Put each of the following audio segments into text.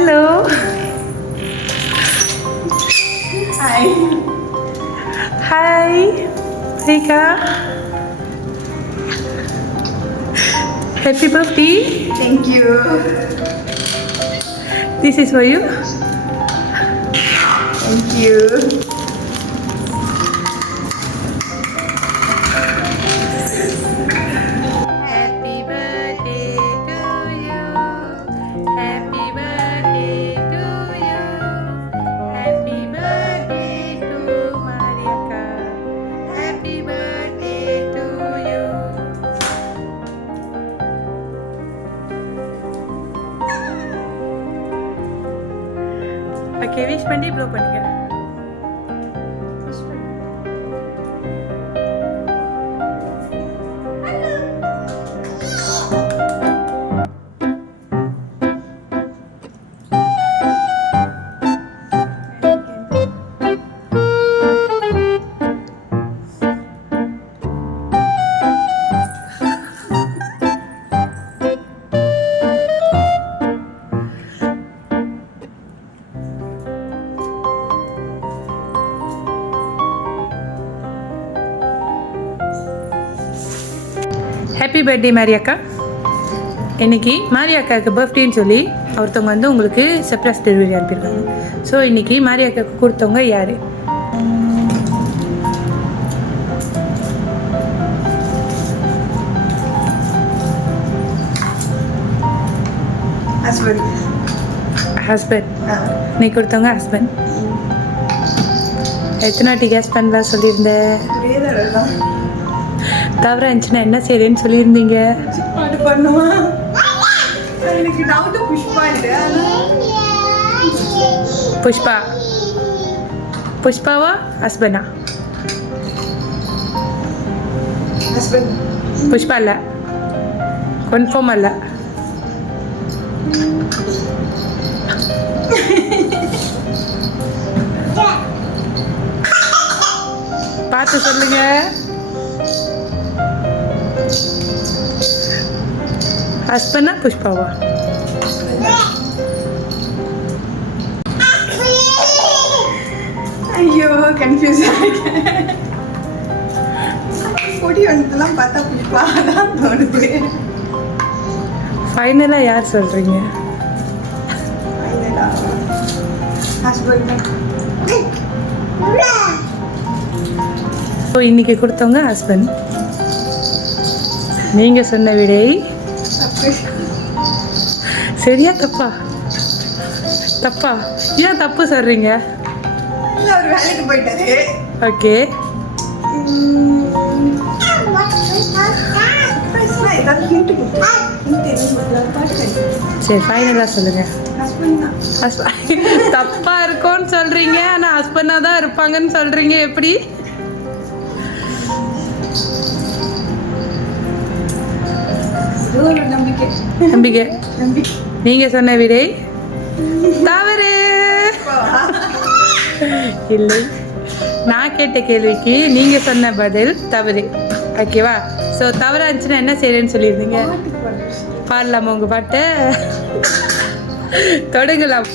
Hello. Hi. Hi, Rika. Happy birthday. Thank you. This is for you. Thank you. Happy birthday to you. Happy birthday to you. Happy birthday to Mariaka. Happy birthday to you. Okay, wish பண்ணி blow பண்ணுங்க. Happy birthday மாரியாக்கா. இன்றைக்கி மாரியாக்காவுக்கு பர்த்டேன்னு சொல்லி ஒருத்தவங்க வந்து உங்களுக்கு surprise delivery அனுப்பியிருக்காங்க. ஸோ இன்றைக்கி மாரியாக்காவுக்கு கொடுத்தவங்க யார்? ஹஸ்பண்ட். நீ கொடுத்தவங்க ஹஸ்பண்ட். எத்தனை வாட்டி கேஸ் பண்ணலாம் சொல்லியிருந்தேன்? தவிர இருந்துச்சுன்னா என்ன செய்யறேன்னு சொல்லியிருந்தீங்க? பாட்டு பண்ணுமா? எனக்கு டவுட் புஷ்பா இல்ல. புஷ்பா. புஷ்பாவா ஹஸ்பண்டா? ஹஸ்பண்ட். புஷ்பா இல்லை, கன்ஃபார்ம் இல்லை. பார்த்து சொல்லுங்க. ஹஸ்பண்டா புஷ்பாவா? ஐயோ கன்ஃபியூஸ் ஆகிட்டேன். பொடி வந்ததெல்லாம் பார்த்தா புஷ்பா தான் தோணுது. ஃபைனலாக யார் சொல்கிறீங்க? ஹஸ்பண்ட். ஸோ இன்றைக்கி கொடுத்தவங்க ஹஸ்பண்ட். நீங்கள் சொன்ன விடை சரியா தப்பா? தப்பா? ஏன் தப்பு சொல்கிறீங்க? அவர் வேலைக்கு போயிட்டாரு. ஓகே. சரி ஃபைனலாக சொல்லுங்கள். தப்பாக இருக்கும்னு சொல்கிறீங்க, ஆனால் ஹஸ்பண்டாக தான் இருப்பாங்கன்னு சொல்கிறீங்க. எப்படி? நம்பிக்கை. நீங்க சொன்ன விடை தவறு. இல்லை, நான் கேட்ட கேள்விக்கு நீங்க சொன்ன பதில் தவறு. ஓகேவா? ஸோ தவறா இருந்துச்சுன்னா என்ன செய்யறேன்னு சொல்லியிருந்தீங்க? பாடலாமா உங்க பாட்டை? தொடங்கலாம்.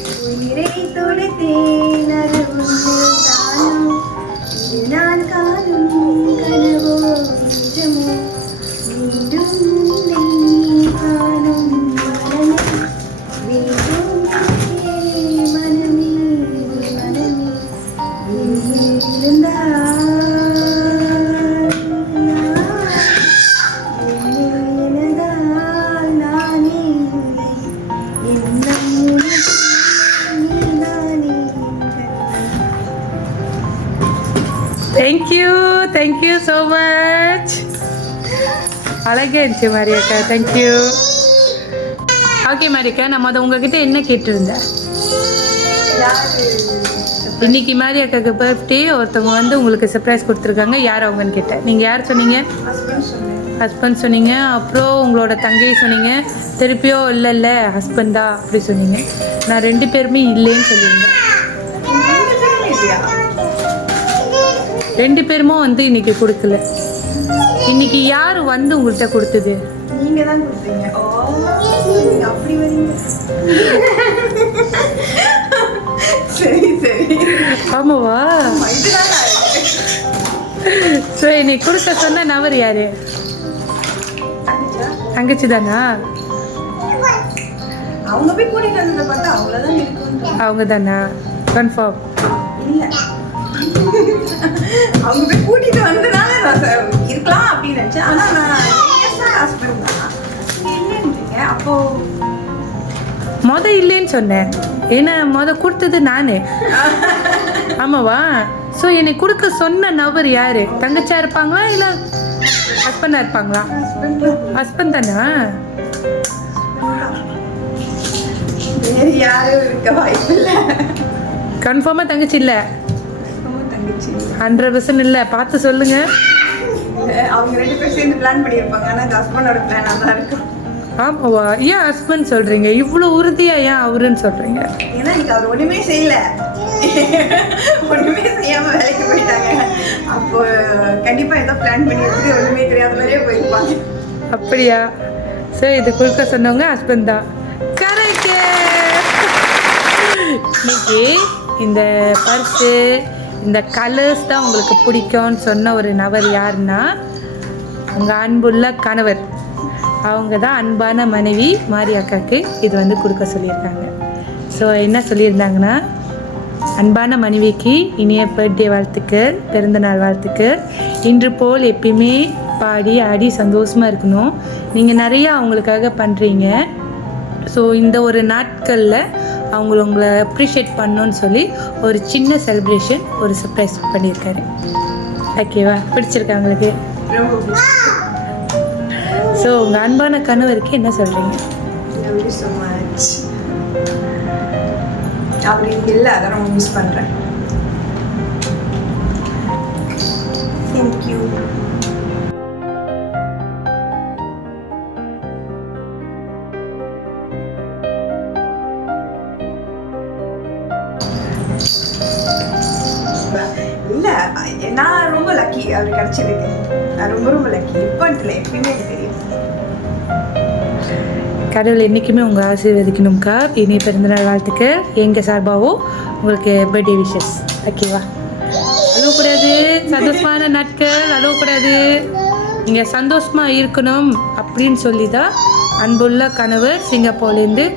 Thank you so much. அழகே இருந்துச்சு மாரியாக்கா. தேங்க்யூ. ஓகே மாரியாக்கா, நம்ம அதை உங்ககிட்ட என்ன கேட்டிருந்தேன்? இன்னைக்கு மாரியாக்காவுக்கு பர்த்டே, ஒருத்தவங்க வந்து உங்களுக்கு சர்ப்ரைஸ் கொடுத்துருக்காங்க. யார் அவங்கன்னு கேட்டேன். நீங்கள் யார் சொன்னீங்க? ஹஸ்பண்ட் சொன்னீங்க. அப்புறம் உங்களோட தங்கை சொன்னீங்க. திருப்பியோ இல்லை ஹஸ்பண்ட் தான் அப்படி சொன்னீங்க. நான் 2 பேருமே இல்லைன்னு சொல்லியிருந்தேன். 2 பேருமே வந்து இன்னைக்கு கொடுக்கல. இன்னைக்கு யார் வந்து உங்கள்கிட்ட கொடுத்தது? நீங்க தான் கொடுத்தீங்க. ஓ, நீங்க அப்படி வரீங்க. சரி சரி. ஆமாவா? ஆமா, இதுதான் நான் இருக்கேன். ஸோ என்னை கொடுக்க சொன்ன நபர் யாரு? தங்கச்சியா? தங்கச்சி தானா? அவங்க போய் கூட்டிட்டு வந்ததை பார்த்தா அவ்வளவுதான் இருக்கும். அவங்க தானா? கன்ஃபார்ம்? இல்ல, அவங்க போய் கூட்டிட்டு வந்தனால நான் இருக்கலாம் அப்படின்னு நினைச்சேன். ஆனா நான் ஹஸ்பண்ட் தான் இல்லைன்றீங்க. அப்போ இல்லைன்னு சொன்னேன். ஏன்னா கொடுத்தது நானே. ஆமாவா? ஸோ என்னை கொடுக்க சொன்ன நபர் யாரு? தங்கச்சியா இருப்பாங்களா இல்லை ஹஸ்பண்டா இருப்பாங்களா? ஹஸ்பண்ட் தானா? வேற யாரும் இருக்க வாய்ப்பு இல்லை. கன்ஃபார்மாக தங்கச்சி இல்லை? தங்கச்சி 100% இல்லை. பார்த்து சொல்லுங்க. அவங்க 2 பேரும் சேர்ந்து பிளான் பண்ணியிருப்பாங்க. ஆனால் அது ஹஸ்பண்டோட பிளானாக தான் இருக்கும். ஆமாவா? ஏன் ஹஸ்பண்ட் சொல்கிறீங்க? இவ்வளோ உறுதியாக ஏன் அவருன்னு சொல்கிறீங்க? ஏன்னா இன்னைக்கு அவர் ஒன்றுமே செய்யல, ஒன்றுமே செய்யாமல் வேலைக்கு போயிட்டாங்க. அப்போ கண்டிப்பாக ஏதோ பிளான் பண்ணி வச்சுட்டு ஒன்றுமே தெரியாத மாதிரியே போயிருப்பாங்க. அப்படியா? ஸோ இது கொடுக்க சொன்னவங்க ஹஸ்பண்ட் தான். கரெக்டு. இன்னைக்கு இந்த பர்ஸு, இந்த கலர்ஸ் தான் உங்களுக்கு பிடிக்கும்னு சொன்ன ஒரு நபர் யாருன்னா உங்கள் அன்புள்ள கணவர். அவங்க தான் அன்பான மனைவி மாரி அக்காவுக்கு இது வந்து கொடுக்க சொல்லியிருக்காங்க. ஸோ என்ன சொல்லியிருந்தாங்கன்னா, அன்பான மனைவிக்கு இனிய பர்த்டே வாழ்த்துக்கள், பிறந்தநாள் வாழ்த்துக்கள். இன்று போல் எப்பயுமே பாடி ஆடி சந்தோஷமாக இருக்கணும். நீங்கள் நிறையா அவங்களுக்காக பண்ணுறீங்க. ஸோ இந்த ஒரு நாட்களில் உங்களை அப்ரிஷியேட் பண்ணணுன்னு சொல்லி ஒரு சின்ன செலிப்ரேஷன், ஒரு சர்ப்ரைஸ் பண்ணியிருக்காரு. ஓகேவா? பிடிச்சிருக்கா உங்களுக்கு? ரொம்ப ஸோ உங்கள் அன்பான கணவருக்கு என்ன சொல்கிறீங்க? Love you so much. அவர் இங்கே இல்லை, அதை ரொம்ப மிஸ் பண்ணுறேன். தேங்க்யூ. இல்லை, நான் ரொம்ப லக்கி அவர் கிடச்சதுக்கு. நான் ரொம்ப ரொம்ப லக்கி. இப்போன்ட்டு எப்பயுமே எனக்கு தெரியும். கடவுள் என்றைக்குமே உங்களை ஆசீர்வதிக்கணும்க்கா. இனி பிறந்தநாள் வாழ்த்துக்கு எங்கள் சார்பாகவும் உங்களுக்கு பர்த்டே விஷஸ். ஓகேவா? அழக்கூடாது. சந்தோஷமான நாட்கள் அழக்கூடாது. நீங்கள் சந்தோஷமாக இருக்கணும் அப்படின்னு சொல்லி தான் அன்புள்ள கணவர் சிங்கப்பூர்லேருந்து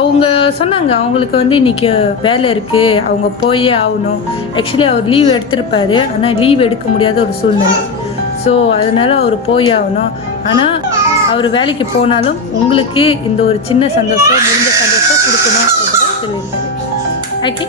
அவங்க சொன்னாங்க. அவங்களுக்கு வந்து இன்றைக்கி வேலை இருக்குது, அவங்க போயே ஆகணும். ஆக்சுவலி அவர் லீவ் எடுத்திருப்பார், ஆனால் லீவ் எடுக்க முடியாத ஒரு சூழ்நிலை. ஸோ அதனால் அவர் போய் ஆகணும். ஆனால் அவர் வேலைக்கு போனாலும் உங்களுக்கு இந்த ஒரு சின்ன சந்தோஷம், முடிஞ்ச சந்தோஷம் கொடுக்கணும் அப்படின்னு சொல்லியிருக்காரு. ஓகே.